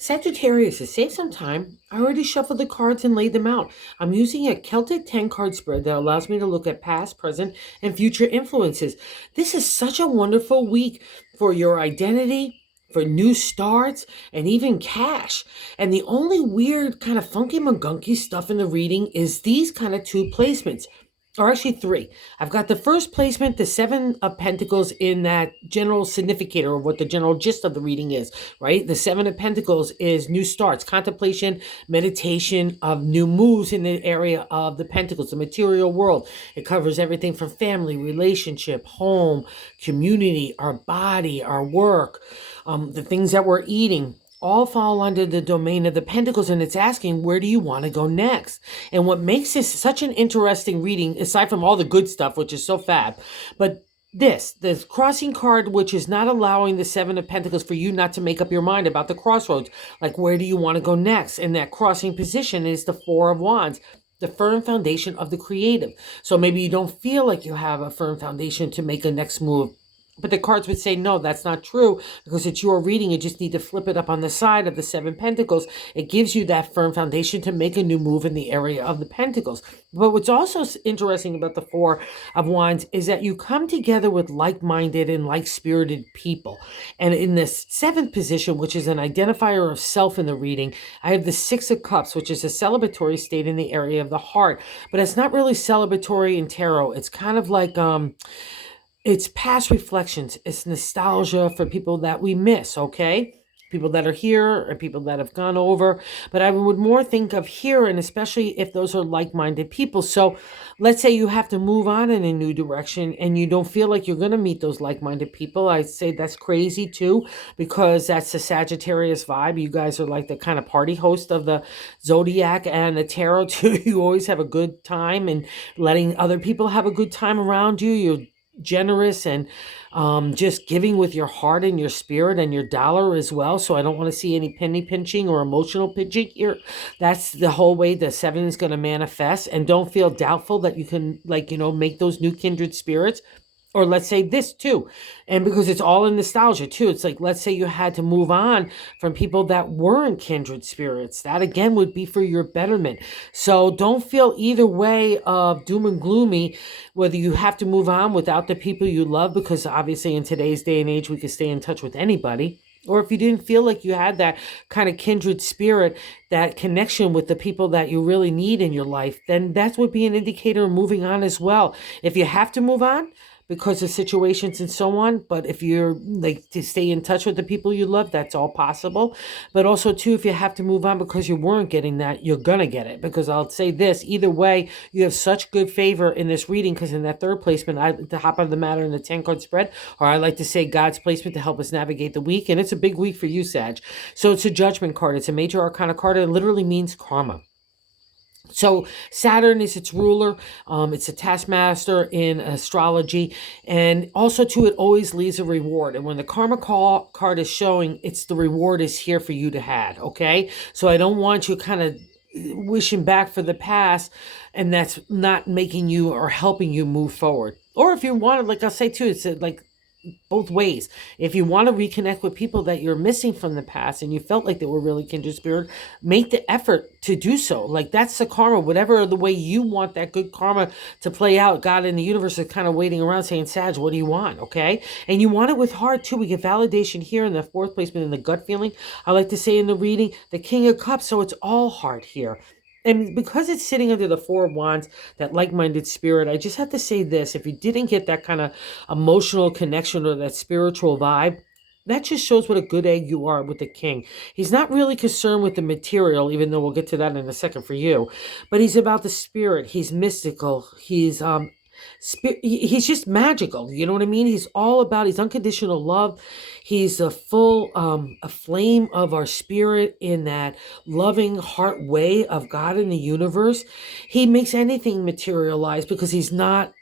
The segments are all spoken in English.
Sagittarius, to save some time, I already shuffled the cards and laid them out. I'm using a Celtic 10 card spread that allows me to look at past, present, and future influences. This is such a wonderful week for your identity, for new starts, and even cash. And the only weird, kind of funky magunky stuff in the reading is these kind of two placements. Or actually three. I've got the first placement, the Seven of Pentacles, in that general significator of what the general gist of the reading is, right? The Seven of Pentacles is new starts, contemplation, meditation of new moves in the area of the Pentacles, the material world. It covers everything from family, relationship, home, community, our body, our work, the things that we're eating, all fall under the domain of the Pentacles, and it's asking, where do you want to go next? And what makes this such an interesting reading, aside from all the good stuff, which is so fab, but this crossing card, which is not allowing the Seven of Pentacles for you not to make up your mind about the crossroads, like where do you want to go next? And that crossing position is the Four of Wands, the firm foundation of the creative. So maybe you don't feel like you have a firm foundation to make a next move. But the cards would say, no, that's not true, because it's your reading. You just need to flip it up on the side of the Seven Pentacles. It gives you that firm foundation to make a new move in the area of the Pentacles. But what's also interesting about the Four of Wands is that you come together with like-minded and like-spirited people. And in this seventh position, which is an identifier of self in the reading, I have the Six of Cups, which is a celebratory state in the area of the heart. But it's not really celebratory in tarot. It's kind of like... it's past reflections. It's nostalgia for people that we miss, okay? People that are here or people that have gone over. But I would more think of here, and especially if those are like-minded people. So let's say you have to move on in a new direction and you don't feel like you're going to meet those like-minded people. I say that's crazy too, because that's the Sagittarius vibe. You guys are like the kind of party host of the zodiac and the tarot too. You always have a good time and letting other people have a good time around you. You're generous and just giving with your heart and your spirit and your dollar as well. So I don't want to see any penny pinching or emotional pinching here. That's the whole way the seven is going to manifest. And don't feel doubtful that you can, like, make those new kindred spirits. Or let's say this too, and because it's all in nostalgia too, it's like, let's say you had to move on from people that weren't kindred spirits. That again would be for your betterment. So don't feel either way of doom and gloomy, whether you have to move on without the people you love, because obviously in today's day and age, we can stay in touch with anybody. Or if you didn't feel like you had that kind of kindred spirit, that connection with the people that you really need in your life, then that would be an indicator of moving on as well. If you have to move on, because of situations and so on. But if you're like to stay in touch with the people you love, that's all possible. But also too, if you have to move on because you weren't getting that, you're going to get it. Because I'll say this, either way, you have such good favor in this reading, because in that third placement, I like to hop on the matter in the 10 card spread, or I like to say God's placement to help us navigate the week. And it's a big week for you, Sag. So it's a judgment card. It's a major arcana card. It literally means karma. So Saturn is its ruler. It's a taskmaster in astrology. And also, too, it always leaves a reward. And when the karma card is showing, it's the reward is here for you to have, okay? So I don't want you kind of wishing back for the past, and that's not making you or helping you move forward. Or if you want to, like I'll say, too, it's like both ways. If you want to reconnect with people that you're missing from the past and you felt like they were really kindred spirit, make the effort to do so. Like, that's the karma. Whatever the way you want that good karma to play out, God in the universe is kind of waiting around saying, Sag, what do you want? Okay. And you want it with heart too. We get validation here in the fourth placement in the gut feeling. I like to say in the reading, the King of Cups. So it's all heart here. And because it's sitting under the Four of Wands, that like-minded spirit, I just have to say this. If you didn't get that kind of emotional connection or that spiritual vibe, that just shows what a good egg you are with the king. He's not really concerned with the material, even though we'll get to that in a second for you. But he's about the spirit. He's mystical. He's just magical. You know what I mean? He's all about, he's unconditional love. He's a full, a flame of our spirit in that loving heart way of God in the universe. He makes anything materialize because he's not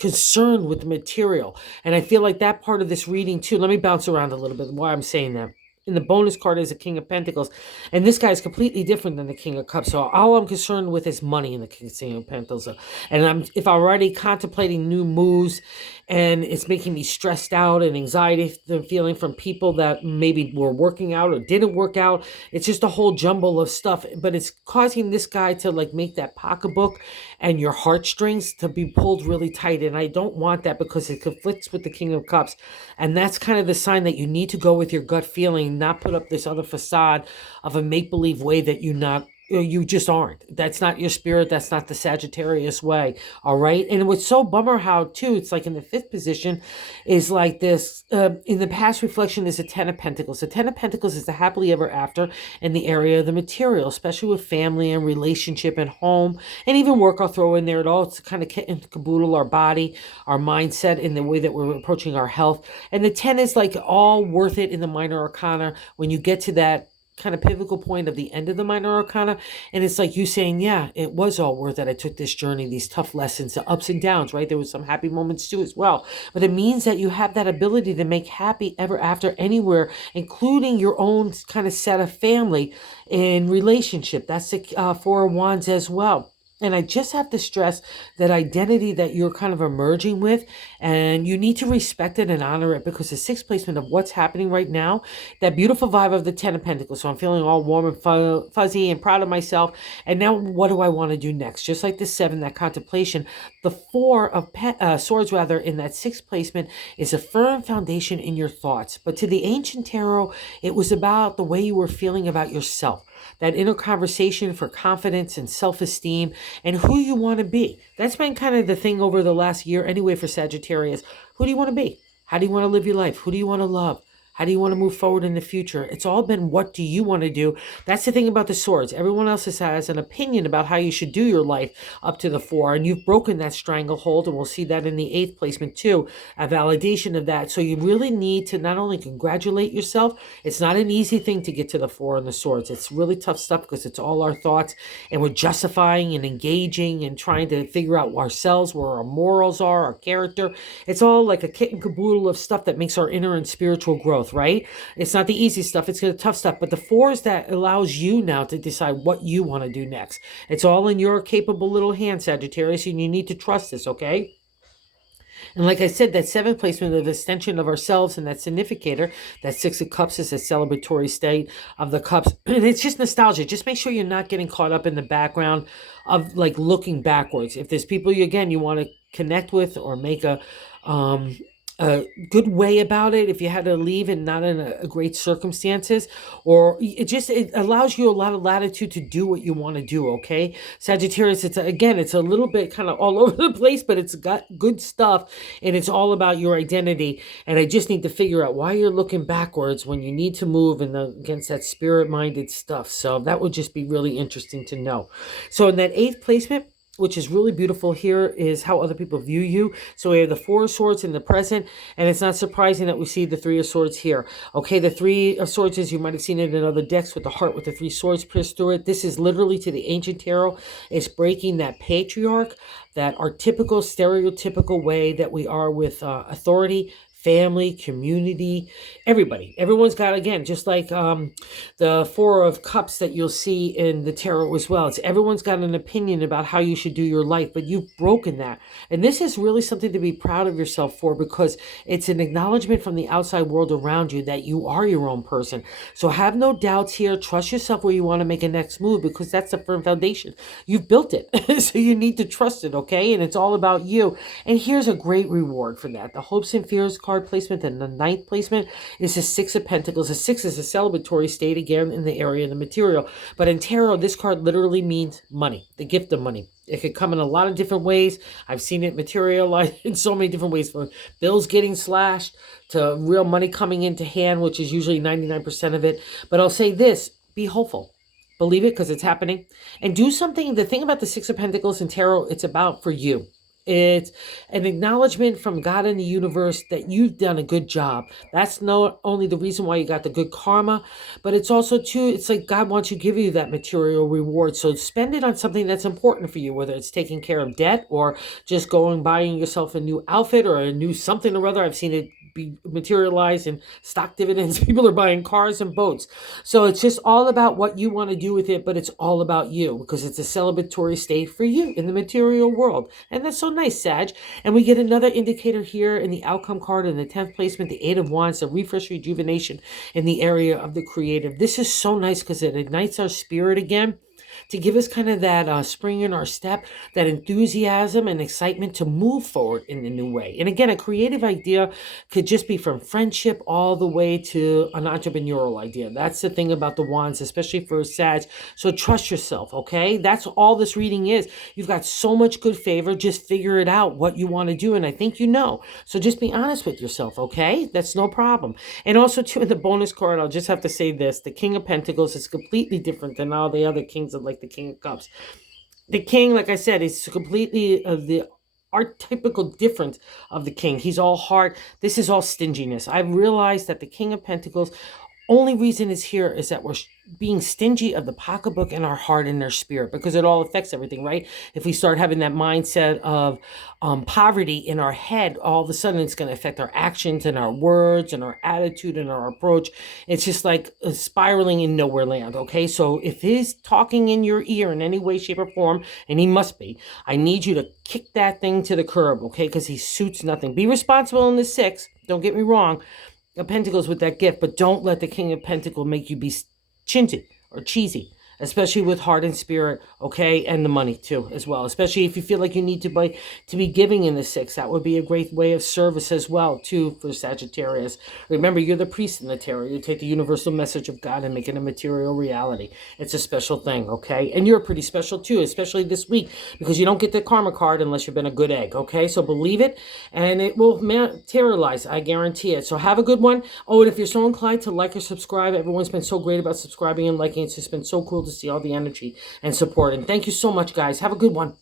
concerned with the material. And I feel like that part of this reading too, let me bounce around a little bit why I'm saying that. In the bonus card is a King of Pentacles. And this guy is completely different than the King of Cups. So all I'm concerned with is money in the King of Pentacles. And if I'm already contemplating new moves and it's making me stressed out and anxiety feeling from people that maybe were working out or didn't work out. It's just a whole jumble of stuff, but it's causing this guy to like make that pocketbook and your heartstrings to be pulled really tight. And I don't want that because it conflicts with the King of Cups. And that's kind of the sign that you need to go with your gut feeling, not put up this other facade of a make-believe way that you just aren't. That's not your spirit. That's not the Sagittarius way. All right. And what's so bummer how too, it's like in the fifth position is like this, in the past reflection is a 10 of Pentacles. The 10 of Pentacles is the happily ever after in the area of the material, especially with family and relationship and home and even work. I'll throw in there at all. It's kind of kit and caboodle our body, our mindset in the way that we're approaching our health. And the 10 is like all worth it in the minor arcana when you get to that kind of pivotal point of the end of the minor arcana, and it's like you saying, yeah, it was all worth it. I took this journey, these tough lessons, the ups and downs, right? There was some happy moments too as well, but it means that you have that ability to make happy ever after anywhere, including your own kind of set of family and relationship. That's the Four of Wands as well. And I just have to stress that identity that you're kind of emerging with, and you need to respect it and honor it, because the sixth placement of what's happening right now, that beautiful vibe of the 10 of Pentacles. So I'm feeling all warm and fuzzy and proud of myself. And now what do I want to do next? Just like the 7, that contemplation, the 4 of Swords rather in that sixth placement is a firm foundation in your thoughts. But to the ancient tarot, it was about the way you were feeling about yourself. That inner conversation for confidence and self-esteem and who you want to be. That's been kind of the thing over the last year anyway for Sagittarius. Who do you want to be? How do you want to live your life? Who do you want to love? How do you want to move forward in the future? It's all been, what do you want to do? That's the thing about the swords. Everyone else has an opinion about how you should do your life up to the 4. And you've broken that stranglehold. And we'll see that in the 8th placement too. A validation of that. So you really need to not only congratulate yourself. It's not an easy thing to get to the 4 in the swords. It's really tough stuff because it's all our thoughts. And we're justifying and engaging and trying to figure out ourselves, where our morals are, our character. It's all like a kit and caboodle of stuff that makes our inner and spiritual growth. Right? It's not the easy stuff. It's the tough stuff. But the 4 is that allows you now to decide what you want to do next. It's all in your capable little hand, Sagittarius, and you need to trust this, okay? And like I said, that 7th placement of the extension of ourselves and that significator, that 6 of Cups is a celebratory state of the cups. And it's just nostalgia. Just make sure you're not getting caught up in the background of like looking backwards. If there's people you want to connect with or make a good way about it, if you had to leave and not in a great circumstances, or it allows you a lot of latitude to do what you want to do. Okay, Sagittarius, it's a little bit kind of all over the place, but it's got good stuff, and it's all about your identity. And I just need to figure out why you're looking backwards when you need to move against that spirit-minded stuff. So that would just be really interesting to know. So in that 8th placement, which is really beautiful here, is how other people view you. So we have the 4 of Swords in the present, and it's not surprising that we see the 3 of Swords here. Okay, the 3 of Swords is, you might have seen it in other decks with the heart with the 3 swords pierced through it. This is literally to the ancient tarot. It's breaking that patriarch, that our typical, stereotypical way that we are with authority, family, community, everybody. Everyone's got, again, just like the 4 of Cups that you'll see in the tarot as well. It's everyone's got an opinion about how you should do your life, but you've broken that. And this is really something to be proud of yourself for, because it's an acknowledgement from the outside world around you that you are your own person. So have no doubts here. Trust yourself where you want to make a next move, because that's a firm foundation. You've built it. So you need to trust it, okay? And it's all about you. And here's a great reward for that. The hopes and fears card placement and the 9th placement is the 6 of Pentacles. The 6 is a celebratory state, again, in the area of the material. But in tarot, this card literally means money, the gift of money. It could come in a lot of different ways. I've seen it materialize in so many different ways, from bills getting slashed to real money coming into hand, which is usually 99% of it. But I'll say this, be hopeful. Believe it, because it's happening. And do something. The thing about the 6 of Pentacles in tarot, it's about for you. It's an acknowledgement from God in the universe that you've done a good job. That's not only the reason why you got the good karma, but it's also too, it's like God wants to give you that material reward. So spend it on something that's important for you, whether it's taking care of debt or just buying yourself a new outfit or a new something or other. I've seen it be materialized in stock dividends. People are buying cars and boats. So it's just all about what you want to do with it, but it's all about you because it's a celebratory state for you in the material world. And that's so nice, Sag. And we get another indicator here in the outcome card in the 10th placement, the 8 of Wands, the refresh, rejuvenation in the area of the creative. This is so nice because it ignites our spirit again to give us kind of that spring in our step, that enthusiasm and excitement to move forward in a new way. And again, a creative idea could just be from friendship all the way to an entrepreneurial idea. That's the thing about the wands, especially for Sag. So trust yourself, okay? That's all this reading is. You've got so much good favor. Just figure it out what you want to do. And I think you know. So just be honest with yourself, okay? That's no problem. And also, too, in the bonus card, I'll just have to say this. The King of Pentacles is completely different than all the other kings of like the King of Cups. The king, like I said, is completely the archetypical difference of the king. He's all heart. This is all stinginess. I've realized that the King of Pentacles, only reason is here is that we're being stingy of the pocketbook and our heart and our spirit, because it all affects everything, right? If we start having that mindset of poverty in our head, all of a sudden it's going to affect our actions and our words and our attitude and our approach. It's just like spiraling in nowhere land, okay? So if he's talking in your ear in any way, shape, or form, and he must be, I need you to kick that thing to the curb, okay? Because he suits nothing. Be responsible in the 6, don't get me wrong, of Pentacles with that gift, but don't let the King of Pentacles make you be stingy or cheesy, especially with heart and spirit, okay, and the money too as well. Especially if you feel like you need to be giving in the 6, that would be a great way of service as well too for Sagittarius. Remember, you're the priest in the tarot. You take the universal message of God and make it a material reality. It's a special thing, okay? And you're pretty special too, especially this week, because you don't get the karma card unless you've been a good egg, okay? So believe it, and it will materialize. I guarantee it. So have a good one. Oh, and if you're so inclined to like or subscribe, everyone's been so great about subscribing and liking. It's just been so cool to see all the energy and support. And thank you so much, guys. Have a good one.